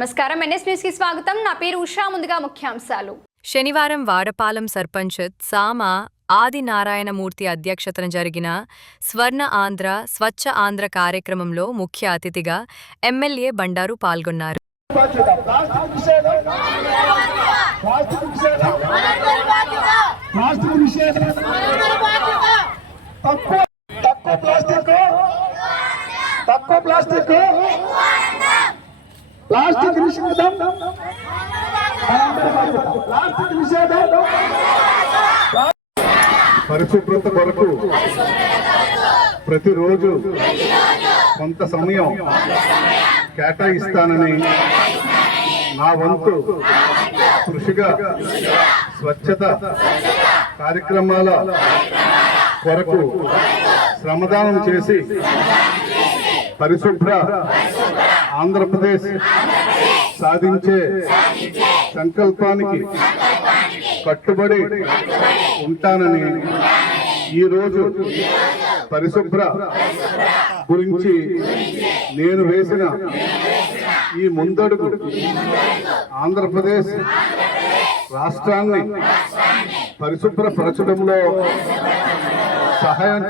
నమస్కారం. ఎన్ఎస్ న్యూస్కి స్వాగతం. నా పేరు ఉషా. ముందుగా ముఖ్యాంశాలు. శనివారం వాడపాలెం సర్పంచ్ సామ ఆదినారాయణమూర్తి అధ్యక్షతన జరిగిన స్వర్ణ ఆంధ్ర స్వచ్ఛ ఆంధ్ర కార్యక్రమంలో ముఖ్య అతిథిగా ఎమ్మెల్యే బండారు పాల్గొన్నారు. బాధ్యత ప్లాస్టిక్ నిషేధం ప్లాస్టిక్ నిషేధం ప్లాస్టిక్ నిషేధం తక్కువ తక్కువ ప్లాస్టిక్ తక్కువ ప్లాస్టిక్ ప్లాస్టిక్ నిషేధం ప్లాస్టిక్ నిషేధం. పరిశుభ్రత కొరకు ప్రతిరోజు కొంత సమయం కేటాయిస్తానని నా వంతు కృషిగా స్వచ్ఛత కార్యక్రమాల కొరకు శ్రమదానం చేసి పరిశుభ్ర ఆంధ్రప్రదేశ్ సాధించే సంకల్పానికి కట్టుబడి ఉంటానని ఈరోజు పరిశుభ్ర గురించి నేను వేసిన ఈ ముందడుగు ఆంధ్రప్రదేశ్ రాష్ట్రాన్ని పరిశుభ్రపరచడంలో సహాయం